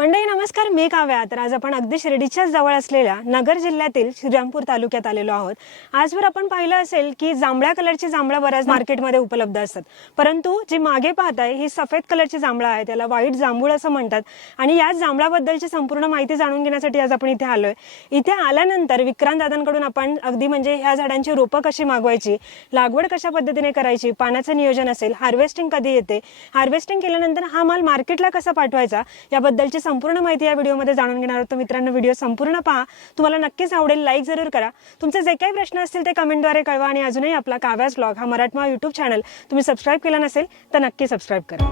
मंडई नमस्कार. मी काव्या. तर आज आपण अगदी शिर्डीच्याच जवळ असलेल्या नगर जिल्ह्यातील श्रीरामपूर तालुक्यात आलेलो आहोत. आजवर आपण पाहिलं असेल की जांभळ्या कलरची जांभळं बऱ्याच मार्केटमध्ये उपलब्ध असतात. परंतु जी मागे पाहताय ही सफेद कलरची जांभळं आहे. त्याला व्हाईट जांभूळ असं म्हणतात. आणि याच जांभळाबद्दलची संपूर्ण माहिती जाणून घेण्यासाठी आज आपण इथे आलोय. इथे आल्यानंतर विक्रांत दादांकडून आपण अगदी म्हणजे ह्या झाडांची रोपं कशी मागवायची लागवड कशा पद्धतीने करायची पाण्याचं नियोजन असेल हार्वेस्टिंग कधी येते हार्वेस्टिंग केल्यानंतर हा माल मार्केटला कसा पाठवायचा याबद्दलची संपूर्ण माहिती या व्हिडिओमध्ये जाणून घेणार आहोत. तर मित्रांनो व्हिडिओ संपूर्ण पहा. तुम्हाला नक्कीच आवडेल लाईक जरूर करा. तुमचे जे काही प्रश्न असतील ते कमेंटद्वारे कळवा आणि अजूनही आपला काव्यास ब्लॉग हा मराठमा युट्यूब चॅनल तुम्ही सबस्क्राईब केला नसेल तर नक्की सबस्क्राईब करा.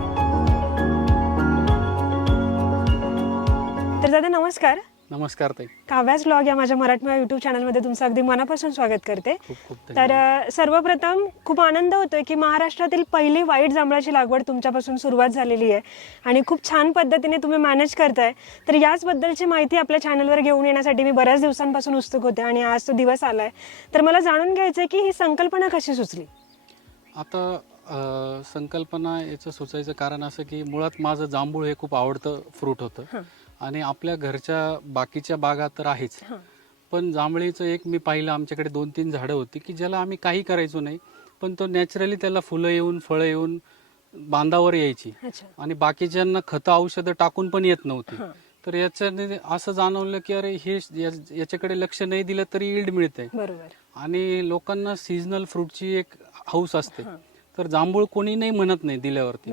तर दादा नमस्कार. नमस्कार ताई. काव्यास ब्लॉग या माझ्या मराठमा युट्यूब चॅनलमध्ये तुमचं अगदी मनापासून स्वागत करते. खूप खूप तर अ, सर्वप्रथम खूप आनंद होतोय की महाराष्ट्रातील पहिली वाईट जांभळाची लागवड तुमच्यापासून सुरुवात झालेली आहे आणि खूप छान पद्धतीने तुम्ही मॅनेज करताय. तर याचबद्दलची माहिती आपल्या चॅनलवर घेऊन येण्यासाठी मी बऱ्याच दिवसांपासून उत्सुक होते आणि आज तो दिवस आलाय. तर मला जाणून घ्यायचंय की ही संकल्पना कशी सुचली? आता अ, संकल्पना याचं सुचायचं कारण असं की मुळात माझं जांभूळ हे खूप आवडतं फ्रूट होतं. हं. आणि आपल्या घरच्या बाकीच्या बागा तर आहेच. पण जांभळीचं एक मी पाहिलं आमच्याकडे दोन तीन झाडं होती की ज्याला आम्ही काही करायचो नाही पण तो नॅचरली त्याला फुलं येऊन फळं येऊन बांधावर यायची. आणि बाकीच्यांना खतं औषधं टाकून पण येत नव्हती. तर याच्याने असं जाणवलं की अरे हे याच्याकडे लक्ष नाही दिलं तरी इल्ड मिळते आणि लोकांना सीझनल फ्रूटची एक हौस असते. तर जांभूळ कोणी नाही म्हणत नाही दिल्यावरती.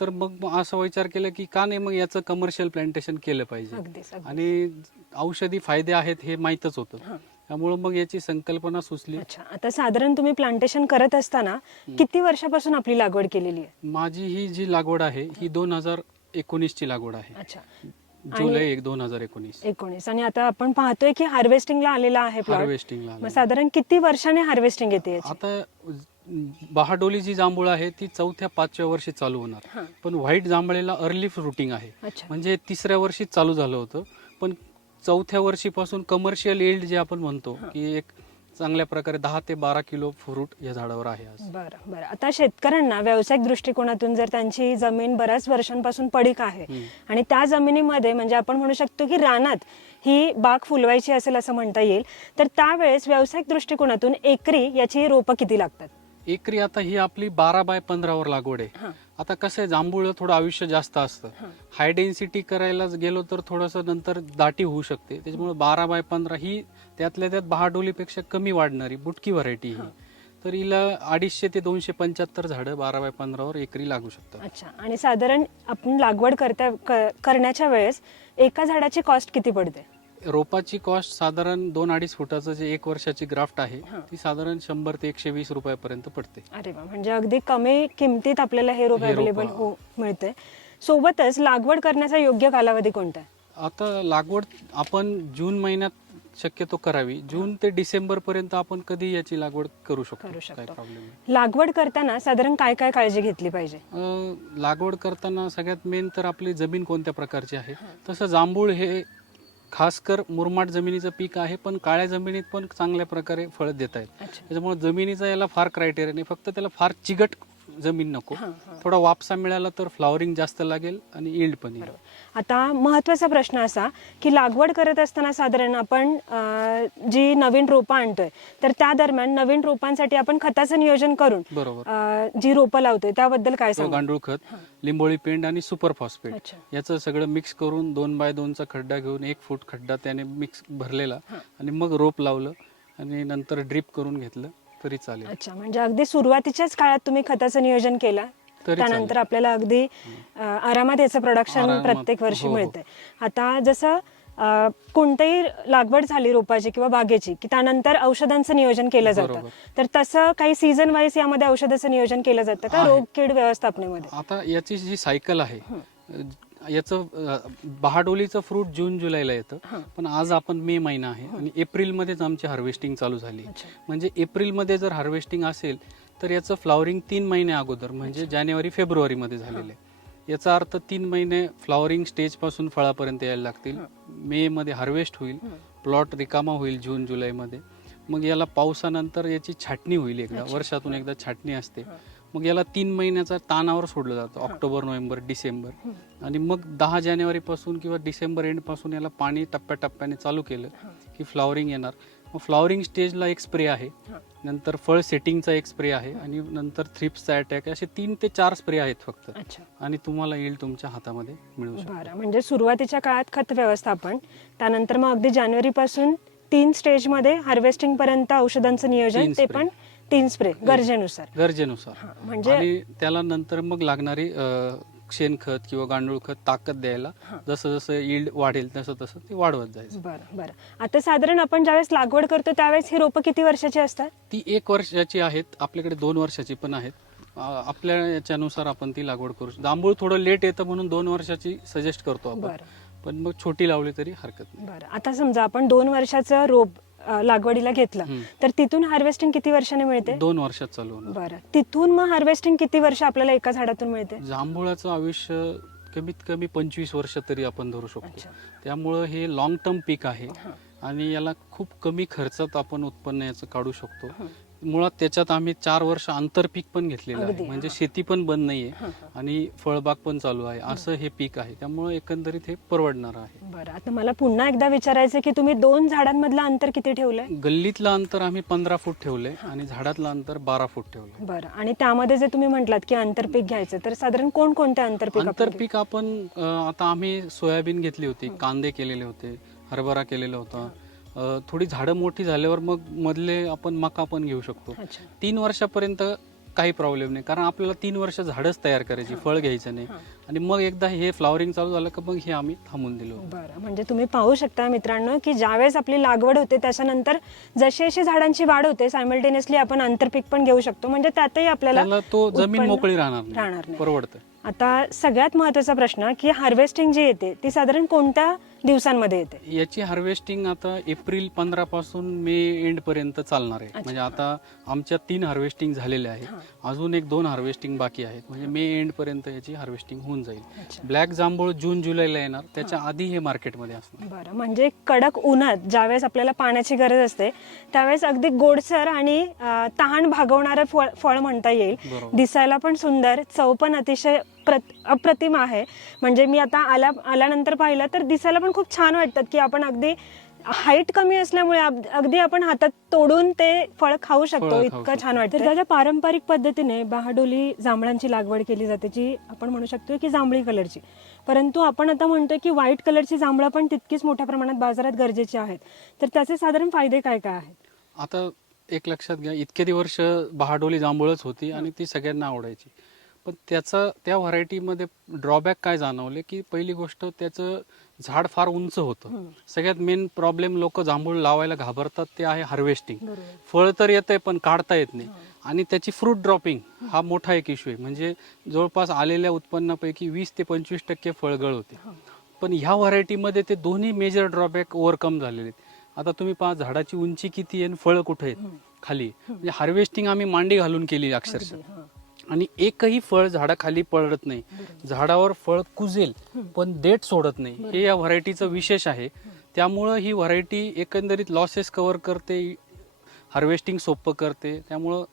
तर मग असा विचार केला की का नाही मग याचं कमर्शियल प्लांटेशन केलं पाहिजे. अगदीच अगदी आणि औषधी फायदे आहेत हे माहीतच होतं. हं. त्यामुळे मग याची संकल्पना सुचली. अच्छा. आता साधारण तुम्ही प्लांटेशन करत असताना किती वर्षापासून आपली लागवड केलेली आहे? माझी ही जी लागवड आहे ही दोन हजार एकोणीस ची लागवड आहे. अच्छा. जुलै एक दोन हजार एकोणीस. एकोणीस. आणि आता आपण पाहतोय की हार्वेस्टिंगला आलेला आहे प्लॉट मग साधारण किती वर्षाने हार्वेस्टिंग येते याची? आता बहाडोली जी जांभूळ आहे ती चौथ्या पाचव्या वर्षी चालू होणार. पण व्हाईट जांभळेला अर्ली फ्रुटिंग आहे. म्हणजे तिसऱ्या वर्षी चालू झालं होतं. पण चौथ्या वर्षीपासून कमर्शियल एल्ड जे आपण म्हणतो की एक चांगल्या प्रकारे दहा ते बारा किलो फ्रूट या झाडावर आहे बरं बरं. आता शेतकऱ्यांना व्यावसायिक दृष्टिकोनातून जर त्यांची जमीन बऱ्याच वर्षांपासून पडीक आहे. आणि त्या जमिनीमध्ये म्हणजे आपण म्हणू शकतो की रानात ही बाग फुलवायची असेल असं म्हणता येईल तर त्यावेळेस व्यावसायिक दृष्टिकोनातून एकरी याची रोपं किती लागतात? एकरी आता ही आपली बारा बाय पंधरावर लागवड आहे. आता कसं आहे जांभूळ थोडं आयुष्य जास्त असतं. हाय डेन्सिटी करायला गेलो तर थोडंसं नंतर दाटी होऊ शकते. त्याच्यामुळे बारा बाय पंधरा ही त्यातल्या त्यात बहाडोलीपेक्षा कमी वाढणारी बुटकी व्हरायटी ही. तर हिला अडीचशे ते दोनशे पंच्याहत्तर झाडं बारा बाय पंधरावर एकरी लागू शकतात. अच्छा. आणि साधारण आपण लागवड करता करण्याच्या वेळेस एका झाडाची कॉस्ट किती पडते? रोपाची कॉस्ट साधारण दोन अडीच फुटाचं जे एक वर्षाची ग्राफ्ट आहे हां. ती साधारण शंभर ते एकशे वीस रुपयापर्यंत पडते. अरे वा म्हणजे अगदी कमी किमतीत आपल्याला हे रोप हे रोप, अवेलेबल हा. मिळते सोबतच लागवड करण्याचा योग्य कालावधी कोणता आहे? आता लागवड आपण जून महिन्यात शक्यतो करावी. जून ते डिसेंबर पर्यंत आपण कधी याची लागवड करू शकतो? करू काय शकतो. प्रॉब्लेम नाही. लागवड करताना साधारण काय काय काळजी घेतली पाहिजे? अं, लागवड करताना सगळ्यात मेन तर आपली जमीन कोणत्या प्रकारची आहे? तसं जांभूळ हे खास कर मुरमाड जमिनीचं पीक आहे पण काळ्या जमिनीत पण चांगल्या प्रकारे फळ देत आहेत त्याच्यामुळे जमिनीचा याला फार क्रायटेरिया नाही फक्त त्याला फार चिगट जमीन नको. हां, हां. थोडा वापसा मिळाला तर फ्लॉवरिंग जास्त लागेल आणि इल्ड पण येईल. आता महत्त्वाचा प्रश्न असा की लागवड करत असताना साधारण आपण अं, जी नवीन रोपं आणतोय तर त्या दरम्यान नवीन रोपांसाठी आपण खताचं नियोजन करून बरोबर. अं, जी रोपं लावतोय त्याबद्दल काय तो सांगा गांडूळ खत लिंबोळी पेंड आणि सुपर फॉस्फेट. अच्छा. याचं सगळं मिक्स करून दोन बाय दोनचा खड्डा घेऊन एक फूट खड्डा त्याने मिक्स भरलेला आणि मग रोप लावलं आणि नंतर ड्रिप करून घेतलं. तरी चालेल अच्छा म्हणजे अगदी सुरुवातीच्याच काळात तुम्ही खताचं नियोजन केलं तरी त्यानंतर. आपल्याला अगदी अं, आरामात याचं प्रोडक्शन आरामात. प्रत्येक वर्षी हो, हो. मिळतंय आता जसं अं, कोणतीही लागवड झाली रोपाची किंवा बागेची की त्यानंतर औषधांचं नियोजन केलं जातं बरोबर. तर तसं काही सीझन वाईज यामध्ये औषधाचं नियोजन केलं जातं का आहे. रोग कीड व्यवस्थापनेमध्ये आता याची जी सायकल आहे याचं बहाडोलीचं फ्रूट जून जुलैला येतं. पण आज आपण मे महिना आहे आणि एप्रिलमध्येच आमची हार्वेस्टिंग चालू झाली. म्हणजे एप्रिलमध्ये जर हार्वेस्टिंग असेल तर याचं फ्लॉवरिंग तीन महिने अगोदर म्हणजे जानेवारी फेब्रुवारीमध्ये झालेलं आहे. याचा अर्थ तीन महिने फ्लॉवरिंग स्टेजपासून फळापर्यंत यायला लागतील. मे मध्ये हार्वेस्ट होईल प्लॉट रिकामा होईल जून जुलैमध्ये. मग याला पावसानंतर याची छाटणी होईल एकदा. वर्षातून एकदा छाटणी असते. मग याला तीन महिन्याचा तानावर सोडलं जातं ऑक्टोबर नोव्हेंबर डिसेंबर. आणि मग दहा जानेवारीपासून किंवा डिसेंबर एंडपासून याला पाणी टप्प्याटप्प्याने चालू केलं की फ्लॉवरिंग येणार. मग फ्लॉवरिंग स्टेजला एक स्प्रे आहे. नंतर फळ सेटिंगचा एक स्प्रे आहे आणि नंतर थ्रिप्सचा अटॅक असे तीन ते चार स्प्रे आहेत फक्त. आणि तुम्हाला येईल तुमच्या हातामध्ये मिळू शकतो. म्हणजे सुरुवातीच्या काळात खत व्यवस्थापन त्यानंतर मग अगदी जानेवारी पासून तीन स्टेजमध्ये हार्वेस्टिंग पर्यंत औषधांचं नियोजन ते. पण तीन स्प्रे गरजेनुसार. गरजेनुसार. हा, म्हणजे आणि त्याला नंतर मग लागणारी अं, शेणखत किंवा गांडूळ खत ताकद द्यायला जसं जसं यील्ड वाढेल तसं तसं ते वाढवत जायचं बरं बरं. आता साधारण आपण ज्यावेळेस लागवड करतो त्यावेळेस ही रोपं किती वर्षाची असतात? ती एक वर्षाची आहेत आपल्याकडे दोन वर्षाची पण आहेत. अं, आपल्या याच्यानुसार आपण ती लागवड करू शकतो. जांभूळ थोडं लेट येतं म्हणून दोन वर्षाची सजेस्ट करतो आपण. बरं. पण मग छोटी लावली तरी हरकत नाही. बरं. आता समजा आपण दोन वर्षाचं रोप अं, लागवडीला घेतलं. हम्म. तर तिथून हार्वेस्टिंग किती वर्षाने मिळते? दोन वर्षात चालू होणार. बरं. तिथून मग हार्वेस्टिंग किती वर्ष आपल्याला एका झाडातून मिळते? जांभूळाचं आयुष्य कमीत कमी पंचवीस वर्ष तरी आपण धरू शकतो. अच्छा. त्यामुळं हे लॉंग टर्म पीक आहे. हा. आणि याला खूप कमी खर्चात आपण उत्पन्न याचं काढू शकतो. हं. मुळात त्याच्यात आम्ही चार वर्ष आंतरपीक पण घेतलेलं आहे. म्हणजे. शेती पण बंद नाहीये. आणि फळबाग पण चालू आहे. असं हे पीक आहे. त्यामुळे एकंदरीत हे परवडणार आहे. बरं. आता मला पुन्हा एकदा विचारायचं की तुम्ही दोन झाडांमधलं अंतर किती ठेवलंय? गल्लीतलं अंतर आम्ही पंधरा फूट ठेवलंय आणि झाडातलं अंतर बारा फूट ठेवलंय. बरं. आणि त्यामध्ये जे तुम्ही म्हटलात की आंतरपीक घ्यायचं तर साधारण कोण कोणते आंतरपीक? आंतरपीक आपण आता आम्ही सोयाबीन घेतली होती कांदे केलेले होते हरभरा केलेला होता थोडी झाडं मोठी झाल्यावर मग मधले आपण मका पण घेऊ शकतो. तीन वर्षापर्यंत काही प्रॉब्लेम नाही. कारण आपल्याला तीन वर्ष झाडच तयार करायची फळ घ्यायचं नाही. आणि मग एकदा हे फ्लॉवरिंग चालू झालं का मग हे आम्ही थांबून दिलो. बरं. म्हणजे तुम्ही पाहू शकता मित्रांनो की ज्यावेळेस आपली लागवड होते त्याच्यानंतर जशी जशी झाडांची वाढ होते सायमल्टेनियसली आपण आंतरपीक पण घेऊ शकतो. म्हणजे त्यातही आपल्याला तो जमीन मोकळी राहणार राहणार. परवडतं. आता सगळ्यात महत्त्वाचा प्रश्न की हार्वेस्टिंग जी येते ती साधारण कोणत्या दिवसांमध्ये येते. याची हार्वेस्टिंग आता एप्रिल पंधरा पासून मे एंड पर्यंत चालणार आहे. म्हणजे आता आमच्या तीन हार्वेस्टिंग झालेल्या आहेत. अजून एक दोन हार्वेस्टिंग बाकी आहेत. म्हणजे मे एंड पर्यंत याची हार्वेस्टिंग होऊन जाईल. ब्लॅक जांभूळ जून जुलैला येणार. त्याच्या आधी हे मार्केटमध्ये असणार. बरं. म्हणजे कडक उन्हात ज्यावेळेस आपल्याला पाण्याची गरज असते त्यावेळेस अगदी गोडसर आणि तहान भागवणारं फळ फळ म्हणता येईल. दिसायला पण सुंदर चव पण अतिशय प्रत अप्रतिम आहे. म्हणजे मी आता आल्या आल्यानंतर पाहिलं तर दिसायला पण खूप छान वाटतात की आपण अगदी हाईट कमी असल्यामुळे अग- अगदी आपण हातात तोडून ते फळ खाऊ शकतो. इतकं. छान वाटतं तर त्याच्या पारंपरिक पद्धतीने बहाडोली जांभळांची लागवड केली जाते जी आपण म्हणू शकतो की जांभळी कलरची परंतु आपण आता म्हणतोय की व्हाईट कलरची जांभळं पण तितकीच मोठ्या प्रमाणात बाजारात गरजेची आहेत. तर त्याचे साधारण फायदे काय काय आहेत? आता एक लक्षात घ्या इतके दिवस बहाडोली जांभूळच होती आणि ती सगळ्यांना आवडायची. पण त्याचा त्या व्हरायटीमध्ये ड्रॉबॅक काय जाणवले की पहिली गोष्ट त्याचं झाड फार उंच होतं. सगळ्यात मेन प्रॉब्लेम लोक जांभूळ लावायला घाबरतात ते आहे हार्वेस्टिंग फळ तर येतंय पण काढता येत नाही. आणि त्याची फ्रूट ड्रॉपिंग हा मोठा एक इश्यू आहे. म्हणजे जवळपास आलेल्या उत्पन्नापैकी वीस ते पंचवीस टक्के फळगळ होते. पण ह्या व्हरायटीमध्ये ते दोन्ही मेजर ड्रॉबॅक ओव्हरकम झालेले आहेत. आता तुम्ही पहा झाडाची उंची किती आहे आणि फळं कुठे आहेत खाली. म्हणजे हार्वेस्टिंग आम्ही मांडी घालून केली अक्षरशः. आणि एकही फळ झाडाखाली पडत नाही. झाडावर फळ कुजेल पण देठ सोडत नाही. हे या व्हरायटीचं विशेष आहे. त्यामुळं ही व्हरायटी एकंदरीत लॉसेस कव्हर करते हार्वेस्टिंग सोपं करते त्यामुळं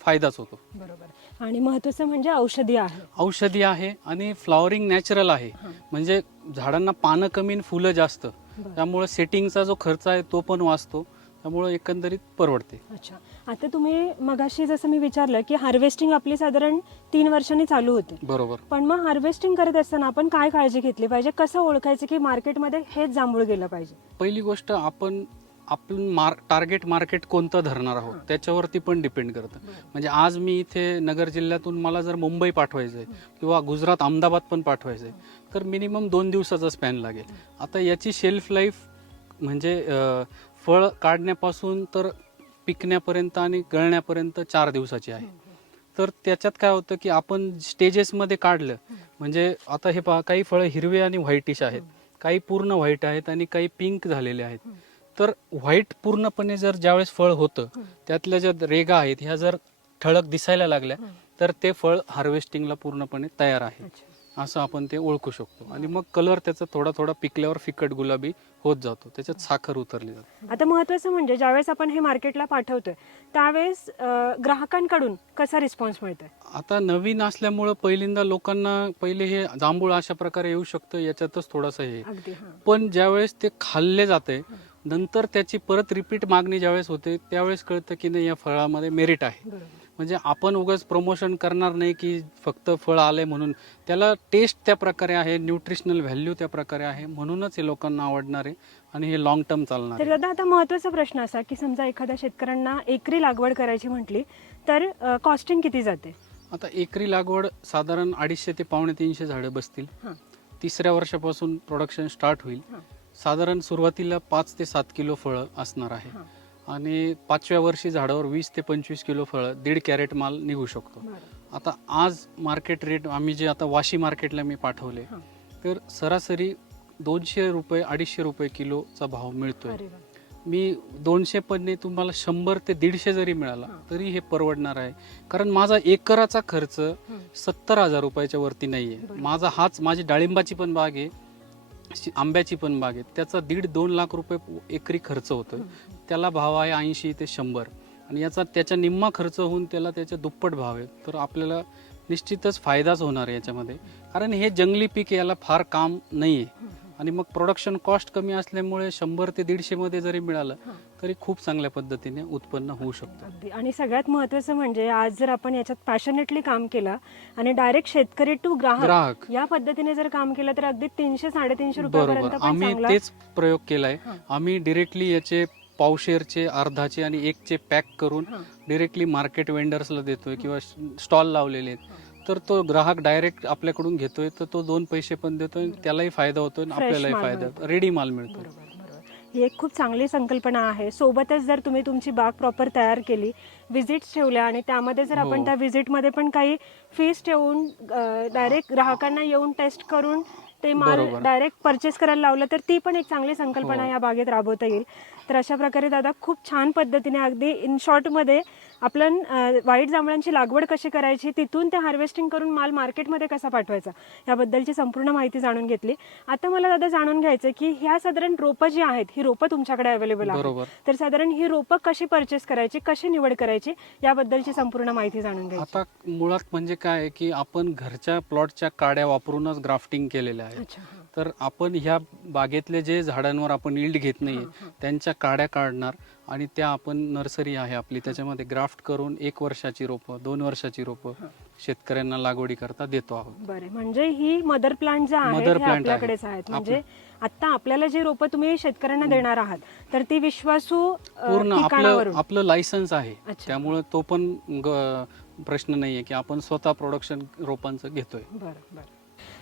फायदाच होतो. बरोबर. आणि महत्वाचं म्हणजे औषधी आहे. औषधी आहे आणि फ्लॉवरिंग नॅचरल आहे. म्हणजे झाडांना पानं कमी फुलं जास्त. त्यामुळे सेटिंगचा जो खर्च आहे तो पण वाचतो. त्यामुळे एकंदरीत परवडते. अच्छा. आता तुम्ही मगाशी जसं मी विचारलं की हार्वेस्टिंग आपली साधारण तीन वर्षांनी चालू होते. बरोबर. पण मग हार्वेस्टिंग करत असताना आपण काय काळजी घेतली पाहिजे? कसं ओळखायचं की मार्केटमध्ये हेच जांभूळ गेलं पाहिजे? पहिली गोष्ट आपण आपण मार टार्गेट मार्केट कोणतं धरणार आहोत त्याच्यावरती पण डिपेंड करतं. म्हणजे आज मी इथे नगर जिल्ह्यातून मला जर मुंबई पाठवायचं आहे किंवा गुजरात अहमदाबाद पण पाठवायचं आहे तर मिनिमम दोन दिवसाचा स्पॅन लागेल. आता याची शेल्फ लाईफ म्हणजे अं, फळ काढण्यापासून तर पिकण्यापर्यंत आणि गळण्यापर्यंत चार दिवसाची आहे. तर त्याच्यात काय होतं की आपण स्टेजेसमध्ये काढलं म्हणजे आता हे पहा काही फळं हिरवे आणि व्हाईटिश आहेत काही पूर्ण व्हाईट आहेत आणि काही पिंक झालेले आहेत. तर व्हाईट पूर्णपणे जर ज्यावेळेस फळ होतं त्यातल्या ज्या रेगा आहेत ह्या जर ठळक दिसायला लागल्या तर ते फळ हार्वेस्टिंगला पूर्णपणे तयार आहे. असं आपण ते ओळखू शकतो. आणि मग कलर त्याचा थोडा थोडा पिकल्यावर फिकट गुलाबी होत जातो. त्याच्यात साखर उतरली जाते. आता महत्वाचं म्हणजे ज्यावेळेस आपण हे मार्केटला पाठवतोय त्यावेळेस ग्राहकांकडून कसा रिस्पॉन्स मिळतोय? आता नवीन असल्यामुळं पहिल्यांदा लोकांना पहिले हे जांभूळ अशा प्रकारे येऊ शकतं याच्यातच थोडासा हे. पण ज्यावेळेस ते खाल्ले जाते नंतर त्याची परत रिपीट मागणी ज्यावेळेस होते त्यावेळेस कळतं की नाही या फळामध्ये मेरिट आहे. म्हणजे आपण उगाच प्रमोशन करणार नाही की फक्त फळ आलंय म्हणून त्याला टेस्ट त्या प्रकारे आहे न्यूट्रिशनल व्हॅल्यू त्या प्रकारे आहे म्हणूनच हे लोकांना आवडणार आहे आणि हे लॉंग टर्म चालणार तर दादा आता महत्त्वाचा प्रश्न असा की समजा एखाद्या शेतकऱ्यांना एकरी लागवड करायची म्हटली तर कॉस्टिंग किती जाते आता एकरी लागवड साधारण अडीचशे ते पावणे तीनशे झाडं बसतील. तिसऱ्या वर्षापासून प्रोडक्शन स्टार्ट होईल. साधारण सुरुवातीला पाच ते सात किलो फळं असणार आहे हा. आणि पाचव्या वर्षी झाडावर वीस ते पंचवीस किलो फळं दीड कॅरेट माल निघू शकतो. आता आज मार्केट रेट आम्ही जे आता वाशी मार्केटला मी पाठवले. तर सरासरी दोनशे रुपये अडीचशे रुपये किलोचा भाव मिळतोय. मी दोनशे पन्ने तुम्हाला शंभर ते दीडशे जरी मिळाला. तरी हे परवडणार आहे कारण माझा एकराचा खर्च. सत्तर हजार रुपयाच्या वरती नाहीये बरोबर. माझा हाच माझी डाळिंबाची पण बाग आहे शि- आंब्याची पण बाग आहे. त्याचा दीड दोन लाख रुपये एकरी खर्च होतोय. त्याला भाव आहे ऐंशी ते शंभर. आणि याचा त्याचा निम्मा खर्च होऊन त्याला त्याच्या दुप्पट भाव आहे तर आपल्याला निश्चितच फायदाच होणार आहे याच्यामध्ये. कारण हे जंगली पीक याला फार काम नाही आहे आणि मग प्रोडक्शन कॉस्ट कमी असल्यामुळे शंभर ते दीडशे मध्ये जरी मिळालं. तरी खूप चांगल्या पद्धतीने उत्पन्न होऊ शकतं. अगदी. आणि सगळ्यात महत्वाचं म्हणजे आज जर आपण याच्यात पॅशनेटली काम केलं आणि डायरेक्ट शेतकरी टू ग्राहक ग्राहक. या पद्धतीने जर काम केलं तर अगदी तीनशे साडेतीनशे रुपयापर्यंत बरोबर. पण आम्ही चांगला. तेच प्रयोग केलाय. हा. आम्ही डिरेक्टली याचे पावशेरचे अर्धाचे आणि एकचे पॅक करून हा. डिरेक्टली मार्केट वेंडर्सला देतोय किंवा स्टॉल लावलेले आहेत. तर तो ग्राहक डायरेक्ट आपल्याकडून घेतोय तर तो दोन पैसे पण देतोय त्यालाही फायदा होतोय आणि Fresh आपल्यालाही माल फायदा मिळतो. रेडी माल मिळतो बरोबर बरोबर ही एक खूप चांगली संकल्पना आहे सोबतच जर तुम्ही तुमची बाग प्रॉपर तयार केली विजिट्स ठेवल्या आणि त्यामध्ये जर आपण हो. त्या विजिटमध्ये पण काही फीस ठेवून डायरेक्ट ग्राहकांना येऊन टेस्ट करून ते माल बरोबर. डायरेक्ट परचेस करायला लावलं तर ती पण एक चांगली संकल्पना हो. या बागेत राबवता येईल तर अशा प्रकारे दादा खूप छान पद्धतीने अगदी इन शॉर्टमध्ये आपण अं, व्हाईट जांभळांची लागवड कशी करायची तिथून ते हार्वेस्टिंग करून माल मार्केटमध्ये कसा पाठवायचा याबद्दलची संपूर्ण माहिती जाणून घेतली. आता मला दादा जाणून घ्यायचं की ह्या साधारण रोपं जी आहेत ही रोपं तुमच्याकडे अवेलेबल आहेत. बरोबर. तर साधारण ही रोपं कशी परचेस करायची कशी निवड करायची याबद्दलची संपूर्ण माहिती जाणून घ्यायची. आता मुळात म्हणजे काय की आपण घरच्या प्लॉटच्या काड्या वापरूनच ग्राफ्टिंग केलेल्या आहे. तर आपण ह्या बागेतले जे झाडांवर आपण इल्ड घेत नाहीये हा, हा. त्यांच्या काड्या काढणार. आणि त्या आपण नर्सरी आहे आपली. त्याच्यामध्ये ग्राफ्ट करून एक वर्षाची रोपं दोन वर्षाची रोपं. शेतकऱ्यांना लागवडी करता देतो आहोत. बरे म्हणजे ही मदर प्लांट जे आहे Mother हे plant आहे. आपल्याकडेच आहेत. म्हणजे आता आपल्याला जी रोपं तुम्ही शेतकऱ्यांना देणार आहात तर ती विश्वासू अ, पूर्ण आपलं ठिकाणावरून. आपलं लायसन्स आहे. अच्छा. त्यामुळे तो पण ग- प्रश्न नाहीये की आपण स्वतः प्रोडक्शन रोपांचं घेतोय. बरं बरं.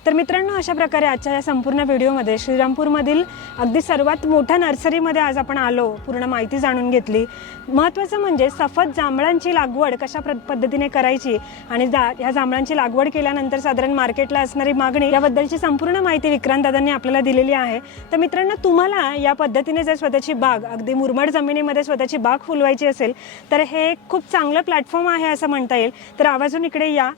तर मित्रांनो अशा प्रकारे आजच्या या संपूर्ण व्हिडिओमध्ये श्रीरामपूरमधील अगदी सर्वात मोठ्या नर्सरीमध्ये आज आपण आलो पूर्ण माहिती जाणून घेतली. महत्त्वाचं म्हणजे सफद जांभळांची लागवड कशा प्र- पद्धतीने करायची आणि जा ह्या जांभळांची लागवड केल्यानंतर साधारण मार्केटला असणारी मागणी याबद्दलची संपूर्ण माहिती विक्रांतदादांनी आपल्याला दिलेली आहे. तर मित्रांनो तुम्हाला या पद्धतीने जर स्वतःची बाग अगदी मुरमाड जमिनीमध्ये स्वतःची बाग फुलवायची असेल तर हे एक खूप चांगलं प्लॅटफॉर्म आहे असं म्हणता येईल. तर आवाजून इकडे या.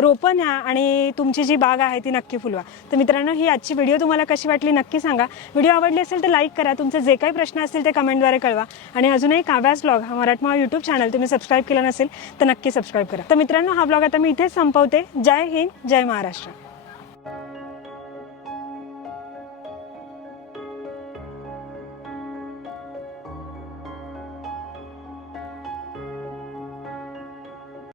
रोपं न्या आणि तुमची जी बाग आहे ती नक्की फुलवा. तर मित्रांनो ही आजची व्हिडिओ तुम्हाला कशी वाटली नक्की सांगा. व्हिडिओ आवडली असेल तर लाईक करा तुमचे जे काही प्रश्न असतील ते कमेंटद्वारे कळवा. आणि अजूनही काव्यास ब्लॉग हा मराठमा यूट्यूब चॅनल तुम्ही सबस्क्राईब केला नसेल तर नक्की सबस्क्राईब करा. तर मित्रांनो हा ब्लॉग आता मी इथेच संपवते. जय हिंद जय महाराष्ट्र.